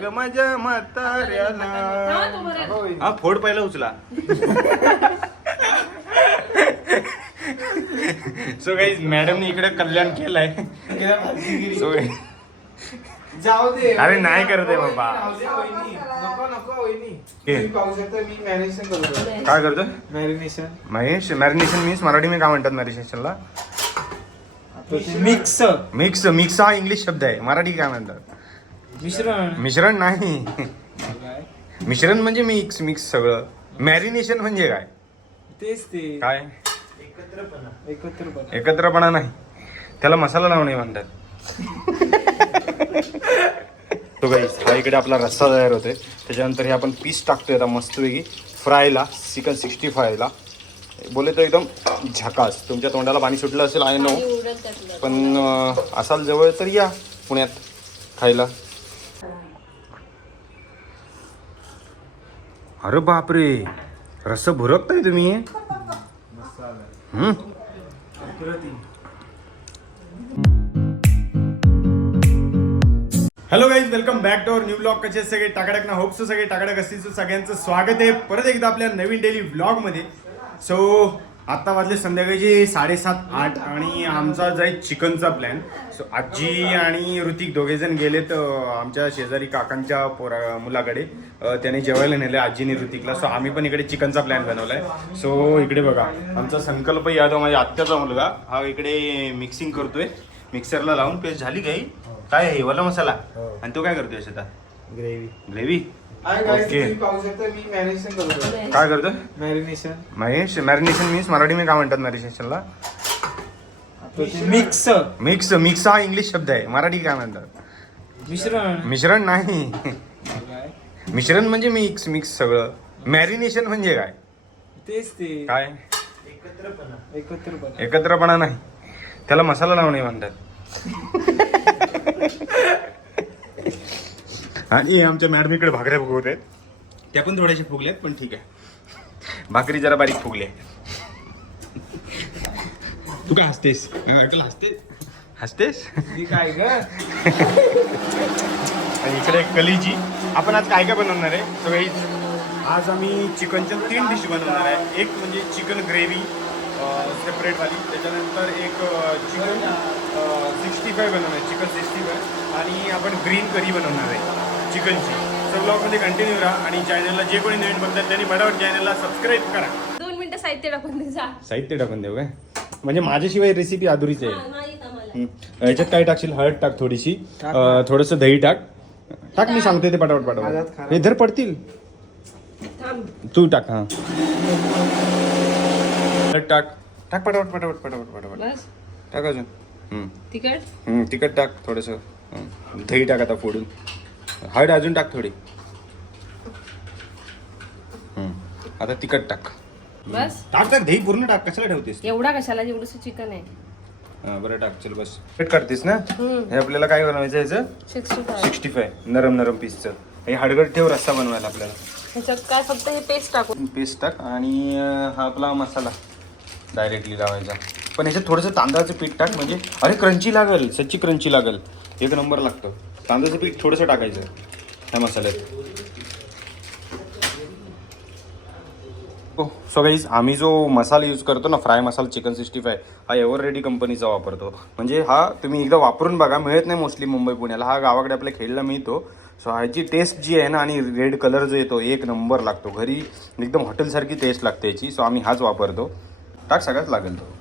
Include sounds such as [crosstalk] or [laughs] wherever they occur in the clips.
ग माझ्या म्हाताऱ्याला. हा. हा फोड पहिला उचला. सो काही मॅडमने इकडे कल्याण केलंय. सो जाऊ दे अरे नाही करत आहे बाबा. राहू दे, वहिनी. नको नको वहिनी. के? तुम्ही पाहू शकता मी मॅरिनेशन करतो काय करतो marination Mahesh marination means Marathi मी काय म्हणतात मॅरिनेशनला मिक्स मिक्स मिक्स हा इंग्लिश शब्द आहे. मराठी काय म्हणतात? मिश्रण. मिश्रण नाही? मिश्रण म्हणजे मिक्स मिक्स सगळं. मॅरिनेशन म्हणजे काय? तेच ते. काय? एकत्रपणा. एकत्रपणा. नाही. त्याला मसाला लावणे म्हणतात. तो काही हा इकडे आपला रस्सा तयार होतोय. त्याच्यानंतर हे आपण पीस टाकतोय आता मस्तपैकी. फ्रायला चिकन सिक्स्टी फायला बोले तो एकदम झकास. तुमच्या तोंडाला पाणी सुटलं असेल आय नो पाणी असाल जवळ तर या पुण्यात खायला. अरे बापरे रस भुरकताय तुम्ही. Hello guys welcome back to our new blog कसे सगळे टाकाडक ना होप्स सगळे टाकाडक असतील सगळ्यांचं स्वागत आहे. परत एकदा आपल्या नवीन डेली ब्लॉगमध्ये सो आत्ता वाजले संध्याकाळचे साडेसात आठ आणि आमचा जाईल चिकनचा प्लॅन सो आजी आणि ऋतिक दोघेजण गेलेत आमच्या शेजारी काकांच्या पोरा मुलाकडे. त्याने जेवायला नेले आजीने ऋतिकला. सो आम्ही पण इकडे चिकनचा प्लॅन बनवलाय. सो इकडे बघा आमचा संकल्प यादव माझ्या आत्याचा मुलगा. हा इकडे मिक्सिंग करतोय. मिक्सरला लावून पेस्ट झाली काही? काय आहे? वाला मसाला? आणि तो काय करतोय आता gravy. Gravy? Hi guys okay. तुम्ही पाहू शकता मी मॅरिनेशन करतो काय करतोय? Marination Mahesh marination means Marathi मी काय म्हणतात मॅरिनेशनला मिक्स मिक्स मिक्स हा इंग्लिश शब्द आहे. मराठी काय म्हणतात? मिश्रण. मिश्रण नाही? मिश्रण म्हणजे मिक्स मिक्स सगळं. मॅरिनेशन म्हणजे काय? तेच ते. काय? एकत्रपणा. एकत्रपणा नाही. त्याला मसाला लावणे म्हणतात. [laughs] आणि आमच्या मॅडम इकडे भाकऱ्या फुगवत आहेत. त्या पण थोड्याशा फुगल्यात पण ठीक आहे. भाकरी जरा बारीक फुगल्या. तू काय हसतेस? ऐकलं हसतेस? हसतेस? काय ग? आणि इकडे कलीजी आपण आज काय काय बनवणार आहे? सगळी आज आम्ही चिकनच्या तीन डिश बनवणार आहे. एक म्हणजे चिकन ग्रेव्ही सेपरेटवाली त्याच्यानंतर एक चिकन सिक्स्टी फाय बनवणार आहे. चिकन सिक्स्टी फाय आणि आपण ग्रीन करी बनवणार आहे. चिकनची. तर ब्लॉगमध्ये कंटिन्यू राहा आणि चॅनलला जे कोणी नवीन बघतात त्यांनी फटाफट चॅनलला सबस्क्राईब करा. दोन मिनिटं साहित्य टाकून दे जा. साहित्य टाकून देऊ काय? म्हणजे माझ्याशिवाय रेसिपी अधुरीच आहे. हा. हम्म. याच्यात काय टाकशील? हळद टाक थोडीशी. अं, थोडंसं दही टाक. टाक मी सांगते ते पटापट पटापट. हे धर पडतील. थांब. तू टाक हा. हळद टाक. टाक पटापट पटापट पटापट पटापट. बस. टाक अजून. हम्म. तिकट हम्म, तिखट टाक थोडंसं. हम्म. दही टाक आता फोडून. हळद अजून टाक थोडी. हम्म. आता तिखट टाक. बस. टाक टाक दही पूर्ण टाक. कशाला ठेवतेस? एवढा कशाला? जेवढस चिकन आहे. हा, बरं टाक. चल बस. कट करतेस ना? हम्म. हे आपल्याला काय बनवायचं याचं? सिक्स्टी फाय सिक्स्टी फाय नरम नरम पीसचं हे हाडगड ठेव रस्सा बनवायला आपल्याला. ह्याच्यात काय फक्त हे पेस्ट टाकू? पेस्ट टाक आणि अं, हा आपला मसाला डायरेक्टली लावायचा. पण ह्याच्यात थोडंसं तांदळाचं पीठ टाक म्हणजे अरे क्रंची लागल. सच्ची क्रंची लागल. एक नंबर लागतं. तांदळाचं पीठ थोडंसं टाकायचं ह्या मसाल्यात. हो सो गाईज आम्ही जो मसाला यूज करतो ना fry masala chicken sixty five हा एव्हर रेडी कंपनीचा वापरतो. म्हणजे हा तुम्ही एकदा वापरून बघा मिळत नाही मोस्टली मुंबई पुण्याला. हा गावाकडे आपल्या खेळला मिळतो. सो ह्याची टेस्ट जी आहे ना आणि रेड कलर जो येतो एक नंबर लागतो. घरी एकदम हॉटेलसारखी टेस्ट लागते याची. सो आम्ही हाच वापरतो. टाक सगळ्याच लागेल तो.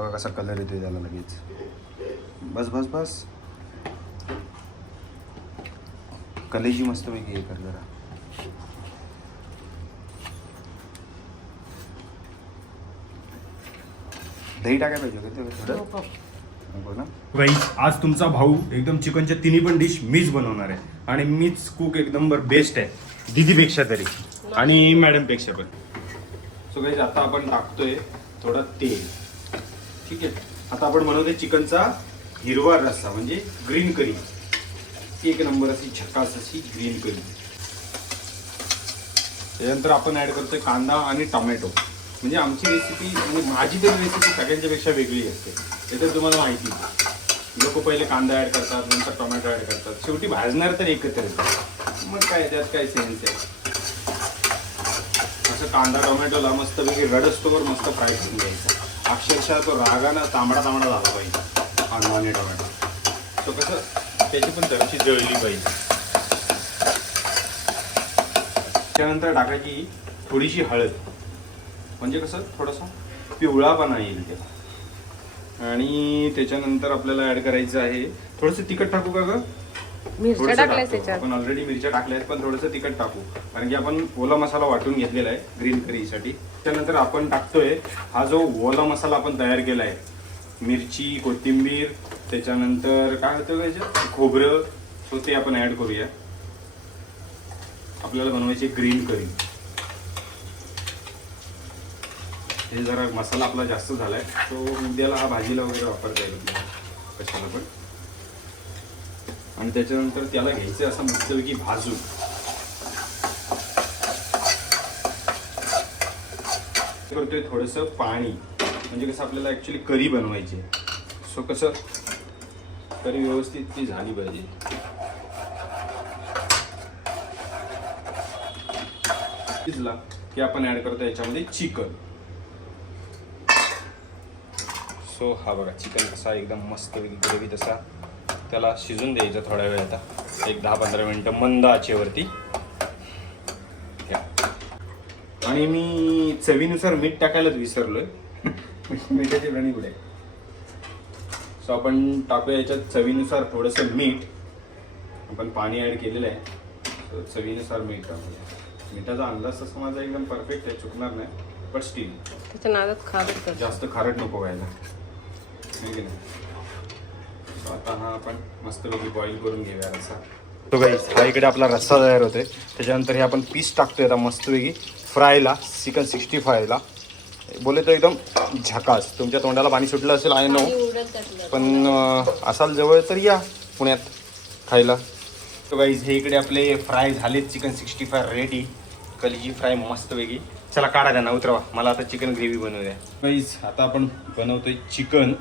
बघा कसा कलर येतो त्याला लगेच. बस बस बस. कलेजी मस्तपैकी हे कर जरा. दही टाकायला पाहिजे थोडं. ना? गाईज आज तुमचा भाऊ एकदम चिकनच्या तिन्ही पण डिश मीच बनवणार आहे. आणि मीच कुक एक नंबर बेस्ट आहे. दीदीपेक्षा तरी. आणि मॅडमपेक्षा पण. सो गाईज आता आपण टाकतोय थोडं तेल. ठीक आहे. आता आपण बनवतोय चिकनचा हिरवा रस्सा म्हणजे ग्रीन करी. एक नंबर अशी झकास अशी ग्रीन करी. त्याच्यानंतर आपण ऍड करतोय कांदा आणि टोमॅटो. म्हणजे आमची रेसिपी म्हणजे माझी तरी रेसिपी सगळ्यांच्यापेक्षा वेगळी असते. हे तर तुम्हाला माहिती लोक पहिले कांदा ॲड करतात नंतर टोमॅटो ॲड करतात. शेवटी भाजणार तर एकत्र मग काय त्यात काय सेन्स आहे? असं कांदा टोमॅटोला मस्तपैकी रडस्तोवर मस्त फ्राय करून घ्यायचा. अक्षरशः तो रागानं तांबडा तांबडा झाला पाहिजे कांदा आणि टोमॅटो. तो कसं त्याची पण तळशी जळली पाहिजे. त्यानंतर टाकायची थोडीशी हळद. म्हणजे कसं थोडासा पिवळापणा येईल त्याला. आणि त्याच्यानंतर आपल्याला ऍड करायचं आहे थोडंसं तिखट टाकू का ग? मिरच्या टाकल्यास. त्याच्यात आपण ऑलरेडी मिरच्या टाकल्या आहेत पण थोडंसं तिखट टाकू. कारण की आपण ओला मसाला वाटून घेतलेला आहे ग्रीन करीसाठी. त्यानंतर आपण टाकतोय हा जो ओला मसाला आपण तयार केला आहे. मिरची कोथिंबीर त्याच्यानंतर काय होतं याच्यात खोबरं सो ते आपण ऍड करूया. आपल्याला बनवायची ग्रीन करी. हे जरा मसाला आपला जास्त झालाय तो उद्याला हा भाजीला वगैरे वापरता येईल. कशाला पण. आणि त्याच्यानंतर त्याला घ्यायचं असं मस्तपैकी भाजून करतोय थोडंसं पाणी. म्हणजे कसं आपल्याला ऍक्च्युली करी बनवायची सो कसं? करी व्यवस्थित ती झाली पाहिजे. शिजला की आपण ऍड करतो याच्यामध्ये चिकन. सो हा बघा चिकन कसा एकदम मस्त ग्रेव्ही तसा त्याला शिजून द्यायचं थोड्या वेळ आता. एक दहा पंधरा मिनटं मंद आचेवरती. आणि मी चवीनुसार मीठ टाकायलाच विसरलोय. [laughs] मिठाची राणी कुठे सो आपण टाकूया याच्यात चवीनुसार थोडंसं मीठ. आपण पाणी ॲड केलेलं आहे. चवीनुसार मीठ टाकूया. मिठाचा अंदाज तसा माझा एकदम परफेक्ट आहे चुकणार नाही. बट स्टील त्याच्या नादात खारट जास्त खारट नको व्हायला. नाही? आता हा आपण मस्तपैकी बॉईल करून घेऊया रस्सा. तो गाईस हा इकडे आपला रस्सा तयार होतोय. त्याच्यानंतर हे आपण पीस टाकतोय आता मस्तपैकी फ्रायला चिकन सिक्स्टी फायला बोले तो एकदम झकास. तुमच्या तोंडाला पाणी सुटलं असेल आय नो पाणी असाल. जवळ तर या पुण्यात खायला. तो गाईज हे इकडे आपले फ्राय झालेत चिकन सिक्स्टी फाय रेडी कलिजी फ्राय मस्त वेगळी चला काढा त्यांना उतरवा. मला आता चिकन ग्रेव्ही बनवूया. गाईज आता आपण बनवतोय चिकन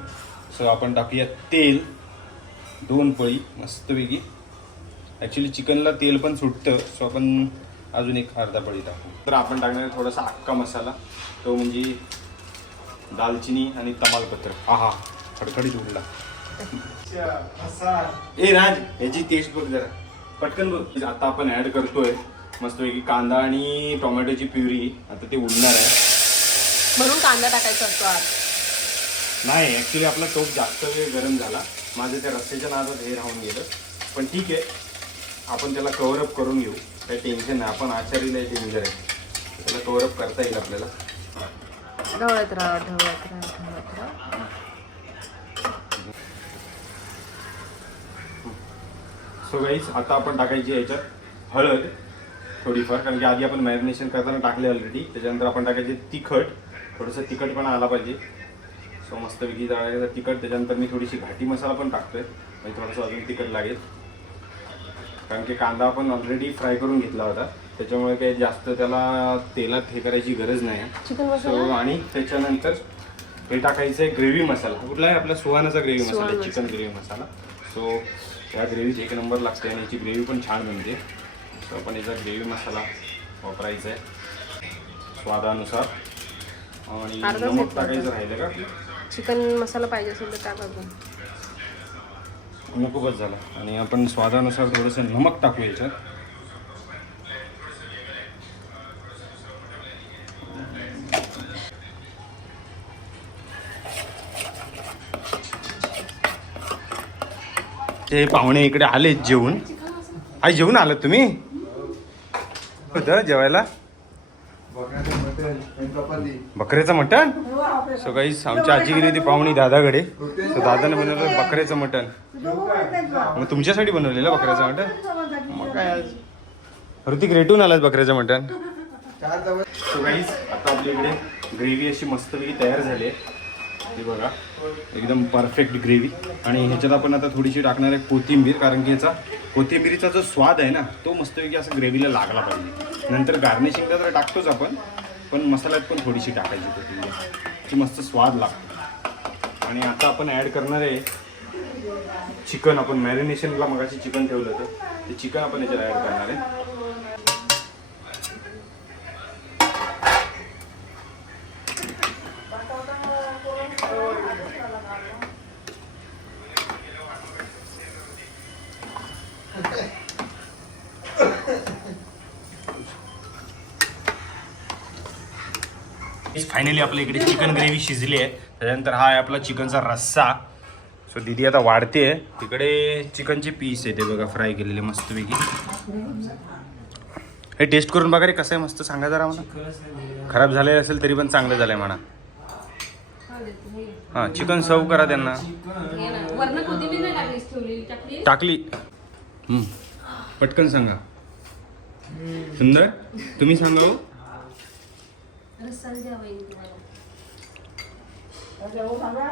सो आपण टाकूया तेल. दोन पळी मस्त वेगळी ॲक्च्युली चिकनला तेल पण सुटतं सो आपण अजून एक अर्धा पळी टाकू. तर आपण टाकणार आहे थोडासा अक्का मसाला. तो म्हणजे दालचिनी आणि तमालपत्र. आहा खडखडीत उडला. ए राज याची टेस्ट बघ जरा. पटकन बघ. आता आपण ऍड करतोय मस्तपैकी कांदा आणि टोमॅटोची प्युरी. आता ते उडणार आहे. म्हणून कांदा टाकायचा असतो आत नाही ऍक्च्युली आपला टोप जास्त वेळ गरम झाला. माझं त्या रस्त्याच्या नादात हे राहून गेलं. पण ठीक आहे आपण त्याला कव्हरअप करून घेऊ. काही टेन्शन नाही आपण आचारीला आहे डेंजर आहे. त्याला कव्हरअप करता येईल आपल्याला. ढवळत राहा ढवळत राहा ढवळत राहा. सो गाईज आता आपण टाकायची याच्यात हळद थोडीफार कारण की आधी आपण मॅरिनेशन करताना टाकले ऑलरेडी त्याच्यानंतर आपण टाकायचे तिखट. थोडंसं तिखटपणा आला पाहिजे. सो मस्तपैकी टाकायचं तिखट त्याच्यानंतर मी थोडीशी घाटी मसाला पण टाकतोय. म्हणजे थोडंसं अजून तिखट लागेल. कारण की कांदा आपण ऑलरेडी फ्राय करून घेतला होता. त्याच्यामुळे काही जास्त त्याला तेलात हे करायची गरज नाही. सो आणि त्याच्यानंतर हे टाकायचं आहे ग्रेव्ही मसाला. कुठला आहे आपला? सुहानाचा gravy masala chicken gravy masala. So या ग्रेव्हीत एक नंबर लागते आणि याची ग्रेव्ही पण छान बनते. सो आपण याचा ग्रेव्ही मसाला वापरायचा आहे. स्वादानुसार. आणि नमक टाकायचं राहिलं का? चिकन मसाला पाहिजे असेल तर टाका अजून. नको बस झाला. आणि आपण स्वादानुसार थोडंसं नमक टाकू याच्यात. ते पाहुणे इकडे आले जेवून. आई जेवून आलात तुम्ही? होतं जेवायला? बकऱ्याचं मटण? सो काही आमची आजी गेली होती पाहुणी दादाकडे. सो दादाने बनवलं बकऱ्याचं मटण. मग तुमच्यासाठी बनवलेलं बकऱ्याचं मटण? मग काय आज? ऋतिक रेटून आलात बकऱ्याचं मटण. सो गाईज आता आपल्या इकडे ग्रेव्ही अशी मस्तपैकी तयार झाली आहे. हे बघा एकदम परफेक्ट ग्रेव्ही आणि ह्याच्यात आपण आता थोडीशी टाकणार आहे कोथिंबीर कारण की ह्याचा कोथिंबीरीचा जो स्वाद आहे ना तो मस्तपैकी असं ग्रेव्हीला लागला पाहिजे. नंतर गार्निशिंगला तर टाकतोच आपण पण मसाल्यात पण थोडीशी टाकायची कोथिंबीर. की मस्त स्वाद लागतो. आणि आता आपण ॲड करणार आहे चिकन आपण मॅरिनेशनला मगाशी चिकन ठेवलं होतं. ते चिकन आपण याच्यात ॲड करणार आहे. फायनली आपल्या इकडे चिकन ग्रेव्ही शिजली आहे. त्याच्यानंतर हा आहे आपला चिकनचा रस्सा. सो दीदी आता वाढते. तिकडे चिकनचे पीस आहे ते बघा फ्राय केलेले मस्तपैकी. हे टेस्ट करून बघा रे कसं आहे मस्त. सांगा जरा मला. खराब झालेलं असेल तरी पण चांगलं झालंय म्हणा. हां चिकन सर्व करा त्यांना. टाकली. पटकन सांगा. सुंदर? तुम्ही सांगा हो. तुम्हाला.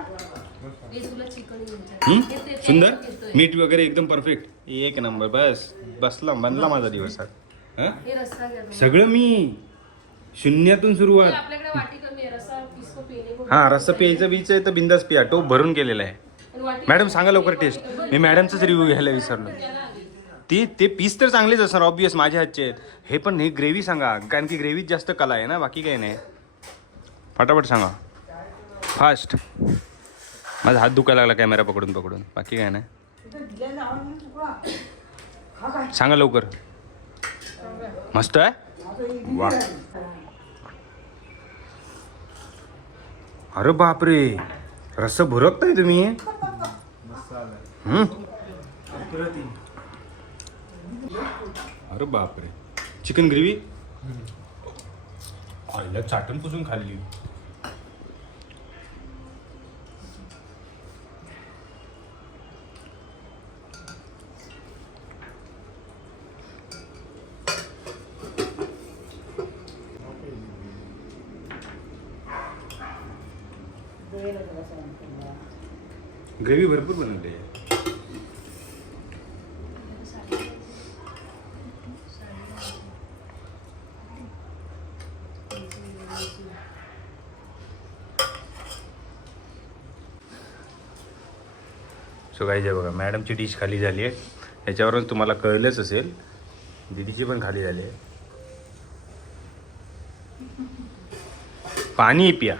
हे सुंदर. मीठ वगैरे एकदम परफेक्ट एक नंबर बस. बसला बनला माझा दिवस हं? हे. सगळं मी शून्यातून सुरुवात. आपल्याकडे वाटी कमी आहे. रस्सा पिसको पिणे बघ. हा रस्सा प्यायचं बीच आहे तर बिंदास पिया. टोप भरून केलेला आहे. मॅडम सांगा लवकर टेस्ट. मी मॅडमचाच रिव्ह्यू घ्यायला विसरलो. ती ते पीस तर चांगलेच असणार ऑब्विस माझ्या हातचे. आहेत हे पण हे ग्रेव्ही सांगा कारण की ग्रेव्हीत जास्त कला आहे ना बाकी काही नाही. फटाफट सांगा. फास्ट माझा हात दुखायला लागला कॅमेरा पकडून पकडून. बाकी काय नाही. सांगा लवकर. मस्त आहे? वा अरे बापरे. रस भुरकताय तुम्ही. अरे बापरे. चिकन ग्रेव्ही आईला चाटण पुसून खाल्ली. ग्रेव्ही भरपूर बनवली आहे पाहिजे बघा. मॅडमची डिश खाली झाली आहे. याच्यावरून तुम्हाला कळलंच असेल. दीदीची पण खाली झाली आहे. पाणी प्या.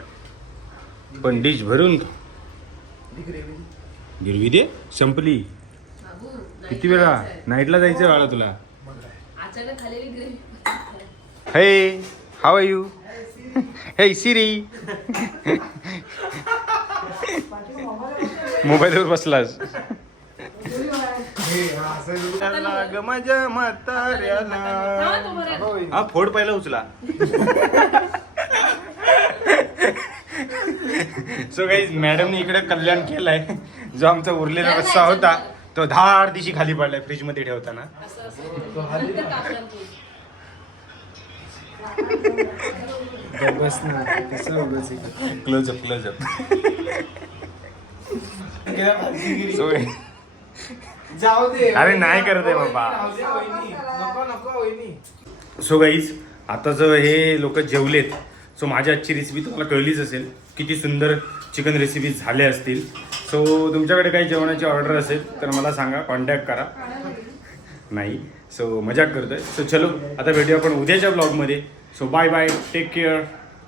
पण डिश भरून गिरवी दे. संपली. किती वेळा? नाईटला जायचं बाळा तुला. हे हाव आर यू हे सिरी मोबाईलवर बसलास. ग माझ्या म्हाताऱ्याला. हा फोड पहिला उचला. सो काही मॅडमने इकडे कल्याण केलंय. जो आमचा उरलेला रस्सा होता तो धाड दिशी खाली पडलाय फ्रीजमध्ये ठेवताना. असं असं. जाऊ दे अरे नाही करत आहे बाबा. नको नको वहिनी. सो गाईज आता जर हे लोक जेवलेत सो माझ्या आजची रेसिपी तुम्हाला कळलीच असेल किती सुंदर चिकन रेसिपी झाल्या असतील. सो तुमच्याकडे काही जेवणाची ऑर्डर असेल तर मला सांगा कॉन्टॅक्ट करा. नाही सो मजाक करतोय. सो चलो आता भेटूया आपण उद्याच्या ब्लॉगमध्ये so bye bye take care